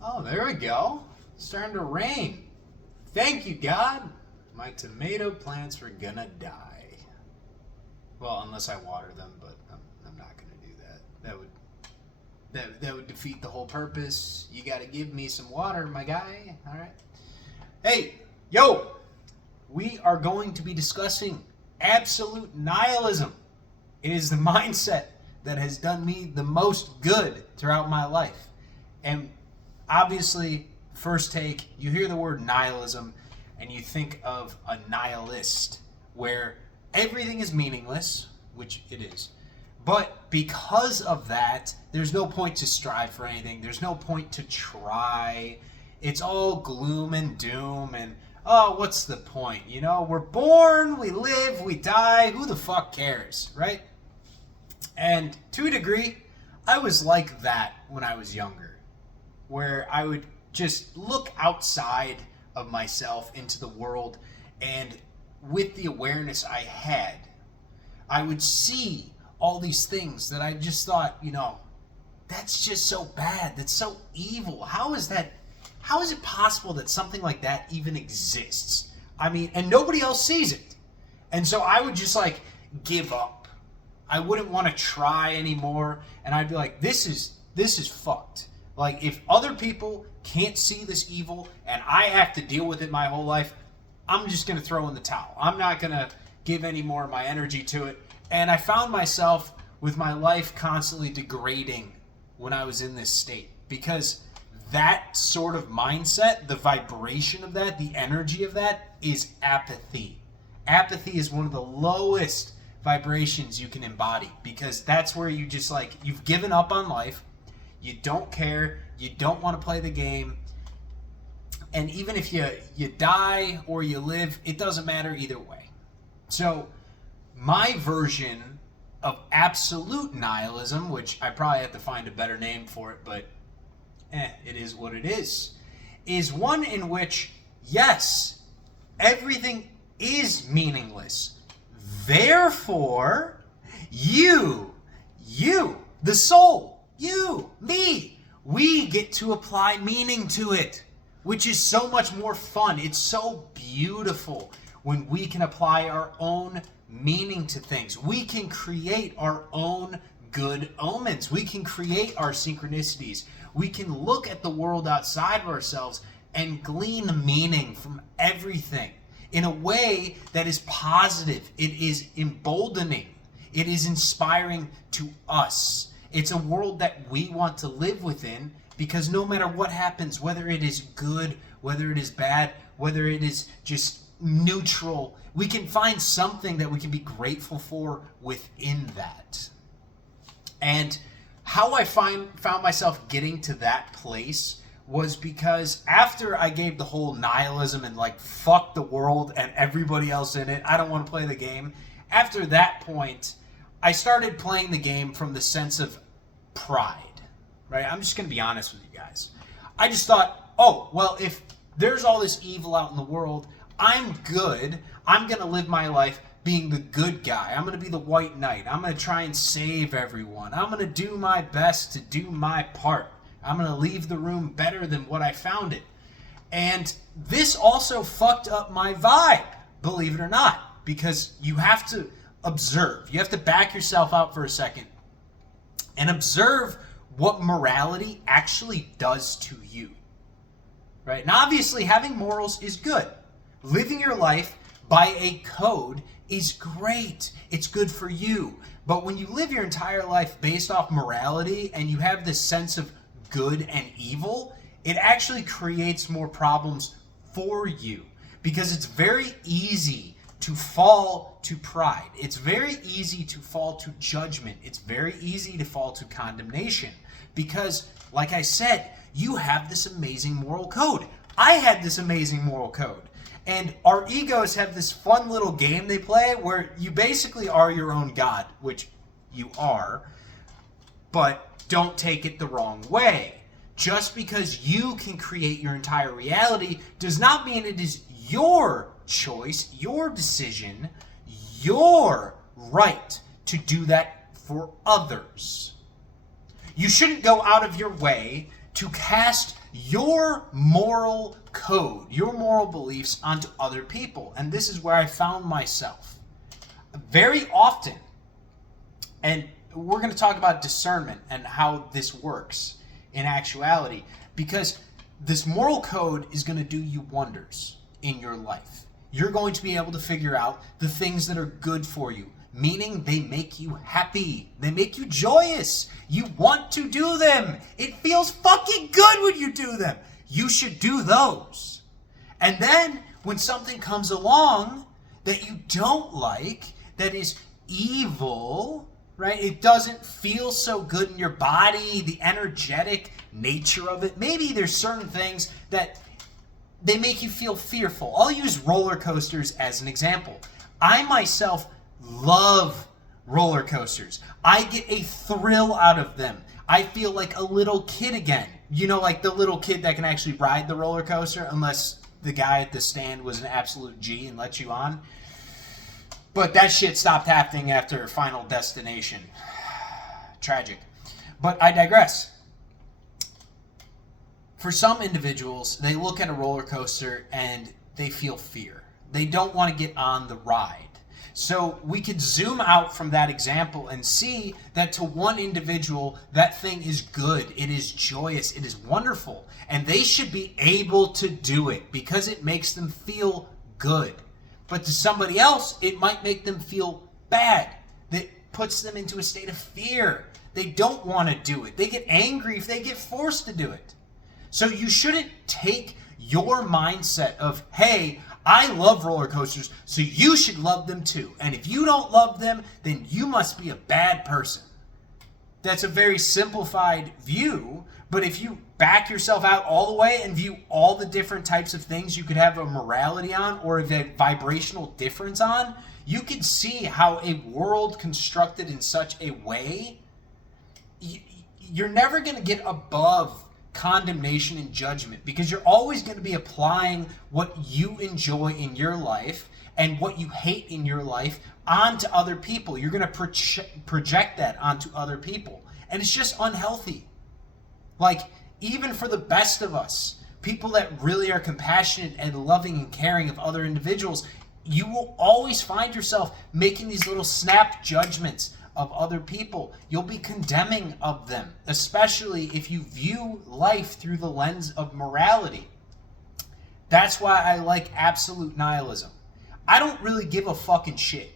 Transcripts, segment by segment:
Oh, there we go. It's starting to rain. Thank you, God. My tomato plants were gonna die. Well, unless I water them, but I'm not gonna do that. That would defeat the whole purpose. You gotta give me some water, my guy. All right. Hey, yo, we are going to be discussing absolute nihilism. It is the mindset that has done me the most good throughout my life. And obviously, first take, you hear the word nihilism and you think of a nihilist, where everything is meaningless, which it is. But because of that, there's no point to strive for anything. There's no point to try. It's all gloom and doom and, oh, what's the point? You know, we're born, we live, we die. Who the fuck cares, right? And to a degree, I was like that when I was younger, where I would just look outside of myself into the world, and with the awareness I had, I would see all these things that I just thought, you know, that's just so bad, that's so evil. How is it possible that something like that even exists? I mean, and nobody else sees it. And so I would just like give up. I wouldn't want to try anymore, and I'd be like, this is fucked. Like, if other people can't see this evil and I have to deal with it my whole life, I'm just going to throw in the towel. I'm not going to give any more of my energy to it. And I found myself with my life constantly degrading when I was in this state, because that sort of mindset, the vibration of that, the energy of that is apathy. Apathy is one of the lowest vibrations you can embody, because that's where you just like, you've given up on life. You don't care. You don't want to play the game. And even if you die or you live, it doesn't matter either way. So my version of absolute nihilism, which I probably have to find a better name for it, but it is what it is one in which, yes, everything is meaningless. Therefore, you, the soul, you, me, we get to apply meaning to it, which is so much more fun. It's so beautiful when we can apply our own meaning to things. We can create our own good omens. We can create our synchronicities. We can look at the world outside of ourselves and glean meaning from everything in a way that is positive. It is emboldening. It is inspiring to us. It's a world that we want to live within, because no matter what happens, whether it is good, whether it is bad, whether it is just neutral, we can find something that we can be grateful for within that. And how I found myself getting to that place was because after I gave the whole nihilism and like fuck the world and everybody else in it, I don't want to play the game. After that point, I started playing the game from the sense of pride, right? I'm just going to be honest with you guys. I just thought, oh, well, if there's all this evil out in the world, I'm good. I'm going to live my life being the good guy. I'm going to be the white knight. I'm going to try and save everyone. I'm going to do my best to do my part. I'm going to leave the room better than what I found it. And this also fucked up my vibe, believe it or not, because you have to observe. You have to back yourself out for a second and observe what morality actually does to you, right? And obviously having morals is good. Living your life by a code is great. It's good for you. But when you live your entire life based off morality and you have this sense of good and evil, it actually creates more problems for you, because it's very easy to fall to pride. It's very easy to fall to judgment. It's very easy to fall to condemnation, because, like I said, you have this amazing moral code. I had this amazing moral code. And our egos have this fun little game they play where you basically are your own god, which you are, but don't take it the wrong way. Just because you can create your entire reality does not mean it is your choice, your decision, your right to do that for others. You shouldn't go out of your way to cast your moral code, your moral beliefs onto other people. And this is where I found myself very often. And we're going to talk about discernment and how this works in actuality, because this moral code is going to do you wonders in your life. You're going to be able to figure out the things that are good for you, meaning they make you happy. They make you joyous. You want to do them. It feels fucking good when you do them. You should do those. And then when something comes along that you don't like, that is evil, right? It doesn't feel so good in your body, the energetic nature of it. Maybe there's certain things that they make you feel fearful. I'll use roller coasters as an example. I myself love roller coasters. I get a thrill out of them. I feel like a little kid again. You know, like the little kid that can actually ride the roller coaster, unless the guy at the stand was an absolute G and let you on. But that shit stopped happening after Final Destination. Tragic. But I digress. For some individuals, they look at a roller coaster and they feel fear. They don't want to get on the ride. So we could zoom out from that example and see that to one individual, that thing is good. It is joyous. It is wonderful. And they should be able to do it because it makes them feel good. But to somebody else, it might make them feel bad. That puts them into a state of fear. They don't want to do it. They get angry if they get forced to do it. So you shouldn't take your mindset of, hey, I love roller coasters, so you should love them too. And if you don't love them, then you must be a bad person. That's a very simplified view, but if you back yourself out all the way and view all the different types of things you could have a morality on or a vibrational difference on, you can see how a world constructed in such a way, you're never going to get above condemnation and judgment, because you're always going to be applying what you enjoy in your life and what you hate in your life onto other people. You're going to project that onto other people, and it's just unhealthy. Like, even for the best of us, people that really are compassionate and loving and caring of other individuals, you will always find yourself making these little snap judgments of other people. You'll be condemning of them, especially if you view life through the lens of morality. That's why I like absolute nihilism. I don't really give a fucking shit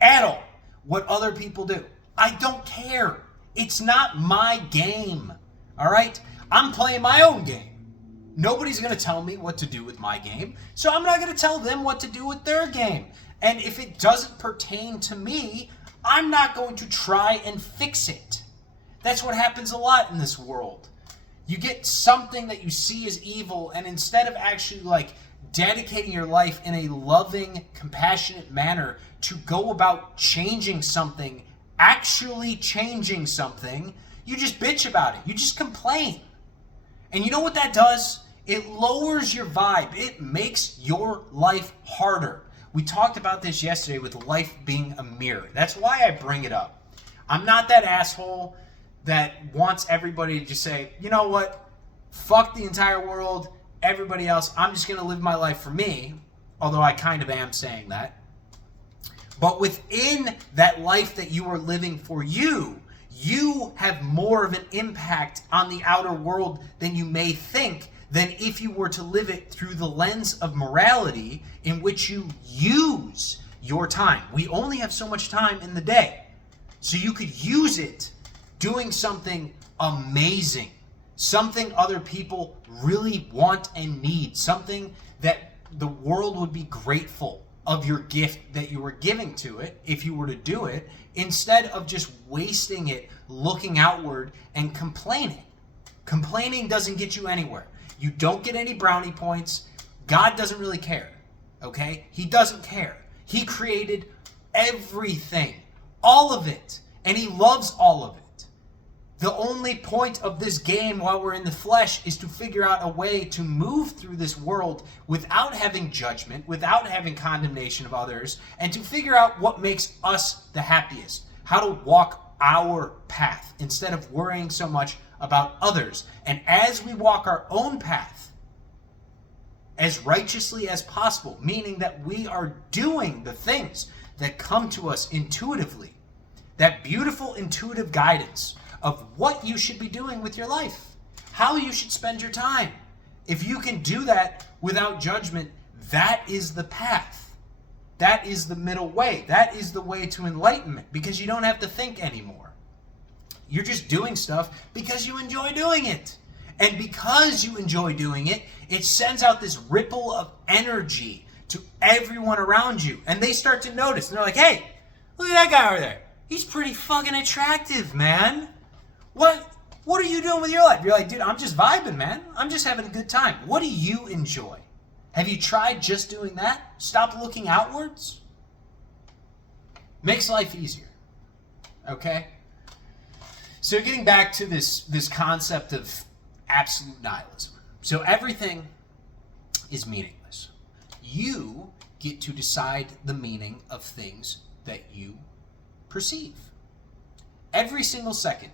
at all what other people do. I don't care. It's not my game. All right? I'm playing my own game. Nobody's going to tell me what to do with my game, so I'm not going to tell them what to do with their game. And if it doesn't pertain to me, I'm not going to try and fix it. That's what happens a lot in this world. You get something that you see as evil, and instead of actually like dedicating your life in a loving, compassionate manner to go about changing something, actually changing something, you just bitch about it. You just complain. And you know what that does? It lowers your vibe. It makes your life harder. We talked about this yesterday with life being a mirror. That's why I bring it up. I'm not that asshole that wants everybody to just say, you know what? Fuck the entire world, everybody else. I'm just going to live my life for me. Although I kind of am saying that. But within that life that you are living for you, you have more of an impact on the outer world than you may think, than if you were to live it through the lens of morality in which you use your time. We only have so much time in the day. So you could use it doing something amazing, something other people really want and need, something that the world would be grateful of your gift that you were giving to it if you were to do it, instead of just wasting it looking outward and complaining. Complaining doesn't get you anywhere. You don't get any brownie points. God doesn't really care, okay? He doesn't care. He created everything, all of it, and he loves all of it. The only point of this game while we're in the flesh is to figure out a way to move through this world without having judgment, without having condemnation of others, and to figure out what makes us the happiest, how to walk our path instead of worrying so much about others. And as we walk our own path as righteously as possible, meaning that we are doing the things that come to us intuitively, that beautiful intuitive guidance of what you should be doing with your life, how you should spend your time. If you can do that without judgment, that is the path. That is the middle way. That is the way to enlightenment, because you don't have to think anymore. You're just doing stuff because you enjoy doing it. And because you enjoy doing it, it sends out this ripple of energy to everyone around you. And they start to notice. And they're like, hey, look at that guy over there. He's pretty fucking attractive, man. What are you doing with your life? You're like, dude, I'm just vibing, man. I'm just having a good time. What do you enjoy? Have you tried just doing that? Stop looking outwards. Makes life easier. Okay? So getting back to this concept of absolute nihilism. So everything is meaningless. You get to decide the meaning of things that you perceive. Every single second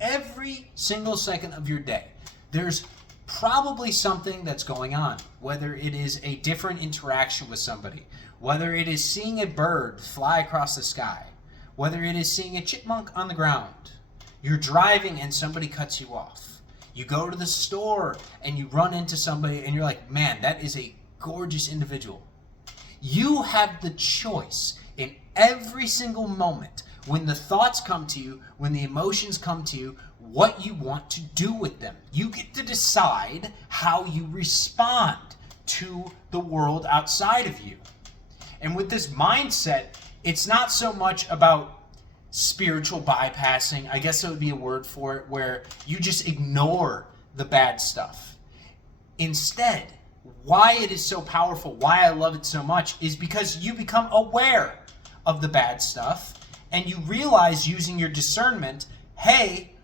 of your day, there's probably something that's going on, whether it is a different interaction with somebody, whether it is seeing a bird fly across the sky, whether it is seeing a chipmunk on the ground. You're driving and somebody cuts you off. You go to the store and you run into somebody and you're like, man, that is a gorgeous individual. You have the choice in every single moment, when the thoughts come to you, when the emotions come to you, what you want to do with them. You get to decide how you respond to the world outside of you. And with this mindset, it's not so much about spiritual bypassing, I guess that would be a word for it, where you just ignore the bad stuff. Instead, why it is so powerful, why I love it so much, is because you become aware of the bad stuff and you realize, using your discernment, hey,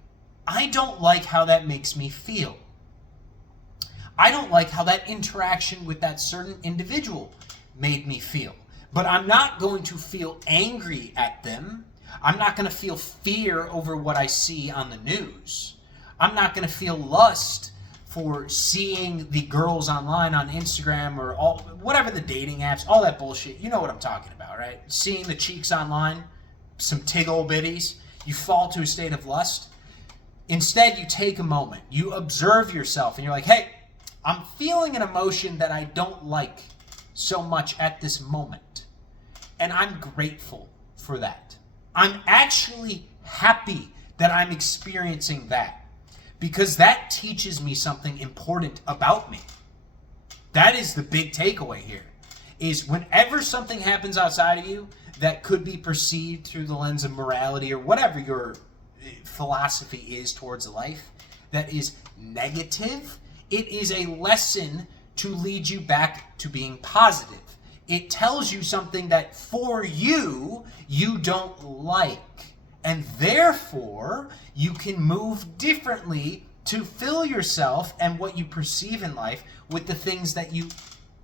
I don't like how that makes me feel. I don't like how that interaction with that certain individual made me feel. But I'm not going to feel angry at them. I'm not going to feel fear over what I see on the news. I'm not going to feel lust for seeing the girls online on Instagram or whatever the dating apps, all that bullshit. You know what I'm talking about, right? Seeing the cheeks online, some tig-ol' bitties, you fall to a state of lust. Instead, you take a moment, you observe yourself, and you're like, hey, I'm feeling an emotion that I don't like so much at this moment. And I'm grateful for that. I'm actually happy that I'm experiencing that, because that teaches me something important about me. That is the big takeaway here, is whenever something happens outside of you that could be perceived through the lens of morality or whatever your philosophy is towards life that is negative, it is a lesson to lead you back to being positive. It tells you something that for you don't like. And therefore, you can move differently to fill yourself and what you perceive in life with the things that you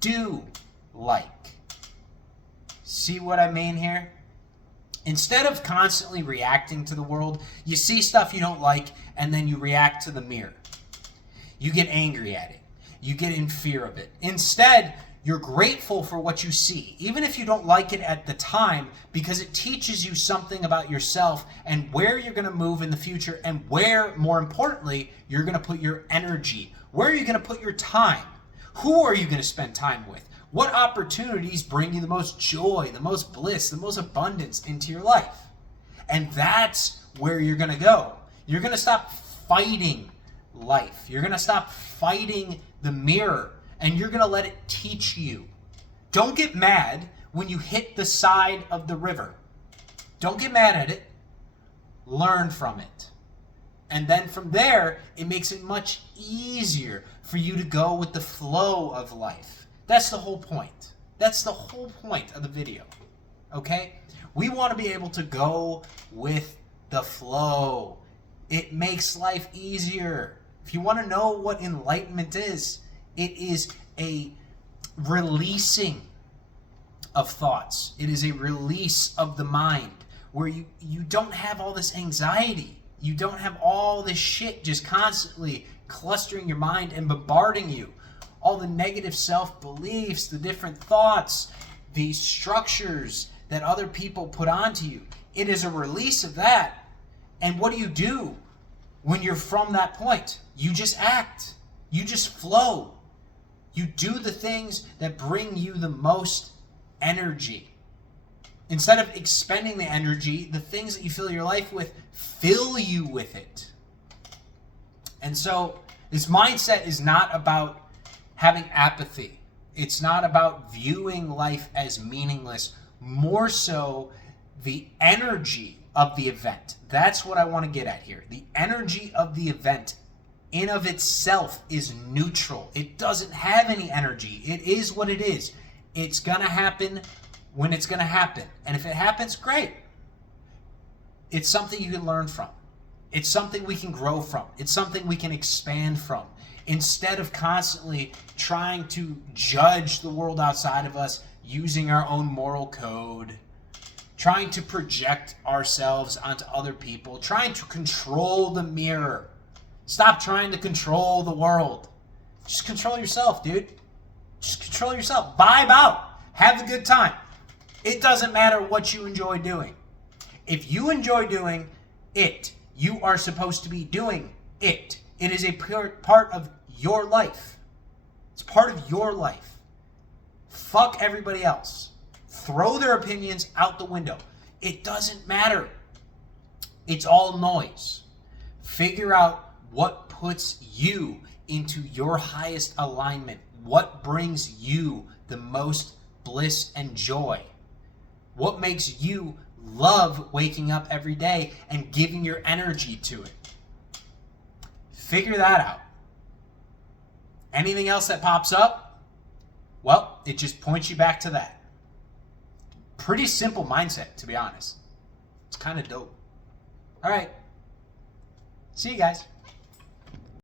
do like. See what I mean here? Instead of constantly reacting to the world, you see stuff you don't like and then you react to the mirror. You get angry at it. You get in fear of it. Instead, you're grateful for what you see, even if you don't like it at the time, because it teaches you something about yourself and where you're going to move in the future, and where, more importantly, you're going to put your energy. Where are you going to put your time? Who are you going to spend time with? What opportunities bring you the most joy, the most bliss, the most abundance into your life? And that's where you're going to go. You're going to stop fighting life. You're going to stop fighting the mirror, and you're going to let it teach you. Don't get mad when you hit the side of the river. Don't get mad at it. Learn from it. And then from there, it makes it much easier for you to go with the flow of life. That's the whole point. That's the whole point of the video. Okay? We want to be able to go with the flow. It makes life easier. If you want to know what enlightenment is, it is a releasing of thoughts. It is a release of the mind where you don't have all this anxiety. You don't have all this shit just constantly clustering your mind and bombarding you. All the negative self-beliefs, the different thoughts, the structures that other people put onto you. It is a release of that. And what do you do when you're from that point? You just act. You just flow. You do the things that bring you the most energy. Instead of expending the energy, the things that you fill your life with fill you with it. And so this mindset is not about having apathy. It's not about viewing life as meaningless. More so, the energy of the event. That's what I want to get at here. The energy of the event in of itself is neutral. It doesn't have any energy. It is what it is. It's going to happen when it's going to happen. And if it happens, great. It's something you can learn from. It's something we can grow from. It's something we can expand from. Instead of constantly trying to judge the world outside of us using our own moral code, trying to project ourselves onto other people, trying to control the mirror. Stop trying to control the world. Just control yourself, dude. Just control yourself. Vibe out. Have a good time. It doesn't matter what you enjoy doing. If you enjoy doing it, you are supposed to be doing it. It is a part of your life. It's part of your life. Fuck everybody else. Throw their opinions out the window. It doesn't matter. It's all noise. Figure out what puts you into your highest alignment. What brings you the most bliss and joy. What makes you love waking up every day and giving your energy to it. Figure that out. Anything else that pops up, well, it just points you back to that. Pretty simple mindset, to be honest. It's kind of dope. All right. See you guys.